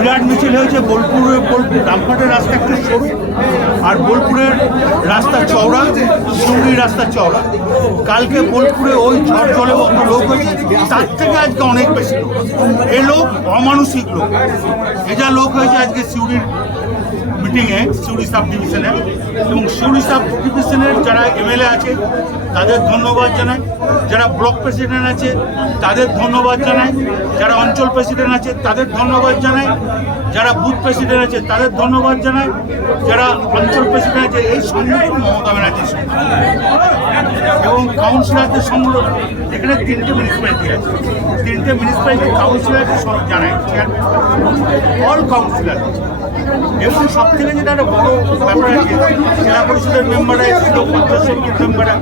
বিরাট মিছিল হয়েছে বোলপুরে, বোলপুর রামঘাটের রাস্তা একটু সরু আর বোলপুরের রাস্তা চওড়া সিউড়ি রাস্তা চওড়া। কালকে বোলপুরে ওই ঝড় জলে অত লোক হয়েছে, তার থেকে আজকে অনেক বেশি লোক। এ লোক অমানসিক লোক। এ যা লোক হয়েছে আজকে সিউড়ির মিটিংয়ে সিউড়ি সাব ডিভিশনে এবং সিউড়ি সাব ডিভিশনের যারা এমএলএ আছে, তাদের ধন্যবাদ জানাই। যারা ব্লক প্রেসিডেন্ট আছে, তাদের ধন্যবাদ জানাই। যারা অঞ্চল প্রেসিডেন্ট আছে, তাদের ধন্যবাদ জানাই। যারা বুথ প্রেসিডেন্ট আছে, তাদের ধন্যবাদ জানাই। যারা অঞ্চল প্রেসিডেন্ট আছে, এই সংগঠন মমতা ব্যানার্জির এবং কাউন্সিলরদের সংগঠন এখানে তিনটে মিউনিসিপ্যালিটি আছে। তিনটে মিউনিসিপ্যালিটি কাউন্সিলরকে জানাই অল কাউন্সিলর এবং সব থেকে যেটা একটা বড় ব্যাপার আছে জেলা পরিষদের মেম্বাররা এসেছিল পঞ্চায়েত সমিতির মেম্বাররা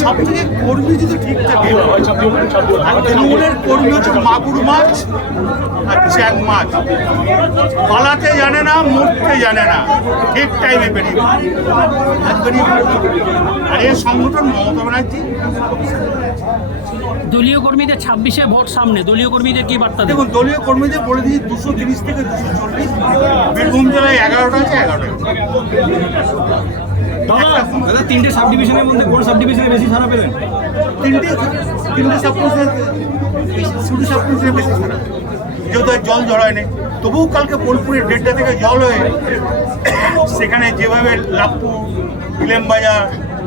সব থেকে কর্মী যদি ঠিক থাকে আর তৃণমূলের কর্মী হচ্ছে মাগুর মাছ আর চ্যাং মাছ। পালাতে জানে না মরতে জানে না ঠিক টাইমে বেরিয়ে। আর এই সংগঠন মমতা ব্যানার্জি। দলীয় কর্মীদের ছাব্বিশে ভোট সামনে দলীয় কর্মীদের কি বার্তা দেখুন দলীয় কর্মীদের বলে দিয়েছি দুশো তিরিশ থেকে দুশো চল্লিশ। বীরভূম জেলায় এগারোটা আছে এগারোটা দাদা তিনটে সাব ডিভিশনের মধ্যে কোন সাব ডিভিশনে বেশি সারা পেলেন? তিনটে তিনটে সাপ্লাইসের শুধু সাপ্লাইসের বেশি খারাপ যেহেতু জল নেই তবুও কালকে বোলপুরের ডেটটা থেকে জল হয়ে সেখানে যেভাবে লাভপুর ইলেমবাজার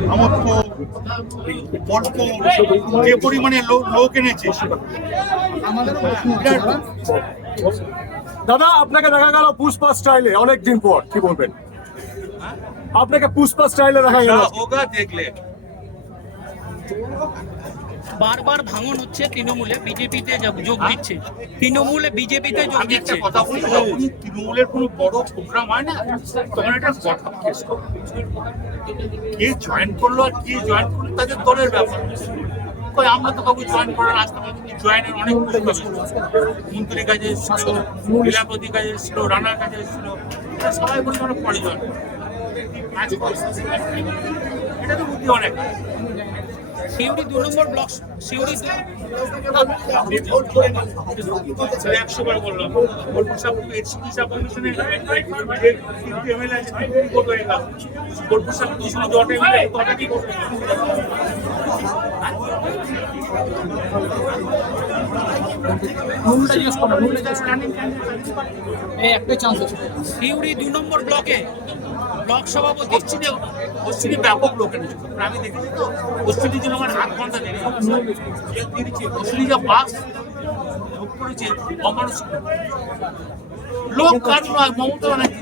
আমোদপুর বোলপুর যে পরিমাণে লো- লোক এনেছে বিরাট দাদা আপনাকে দেখা গেল পুষ্পা স্টাইলে অনেক দিন পর কি বলবেন? আপনাকে পুষ্পা স্টাইলে দেখা গেল যা হোগা দেখলে। বারবার ভাঙন হচ্ছে তৃণমূলে বিজেপিতে যোগ দিচ্ছে। তৃণমূলে বিজেপিতে যোগ দিচ্ছে। কথা বলি তৃণমূলের কোনো বড় প্রোগ্রাম হয় না তখন এটা কথা। কে জয়েন করল আর কে জয়েন করল তাদের দলের ব্যাপার। কই, আমরা তো কাউকে জয়েন করার আজকে জয়েনের অনেক। মন্ত্রীর কাজে এসেছিল, লীলাপতি কাজে এসেছিল রানার কাজে এসেছিল সবাই বলে আমরা পরে। এটা তো বুদ্ধি অনেক সিউড়ি দু নম্বর ব্লক সিউড়ি দু- একশো বার বললাম। বোলপুর সাব এসপি সাব কমিশনে যে তিনটে এমএলএ আছে বোলপুর সাব এমএলএ কি সিউড়ি দু নম্বর ব্লকে ব্লক সভাপতি পশ্চিমে ব্যাপক লোকের আমি দেখেছি তো পশ্চিমের জন্য আমার আধ ঘণ্টা দেরি দিয়েছি পশ্চিমে যা বাস করেছে অমানসিক। লোক কার নয়, মমতা ব্যানার্জি।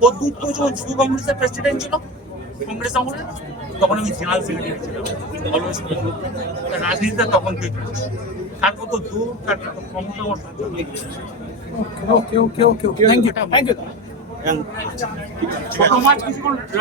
পদ্মুত্ব যখন যুব কংগ্রেসের প্রেসিডেন্ট ছিল কংগ্রেস আমলে তখন আমি জেনারেল সেক্রেটারি ছিলাম অলওয়েজ রাজনীতিটা তখন থেকে তার কত দূর তার কত ক্ষমতা আমার। Okay okay okay okay thank you thank you ছোট মাছ কিছু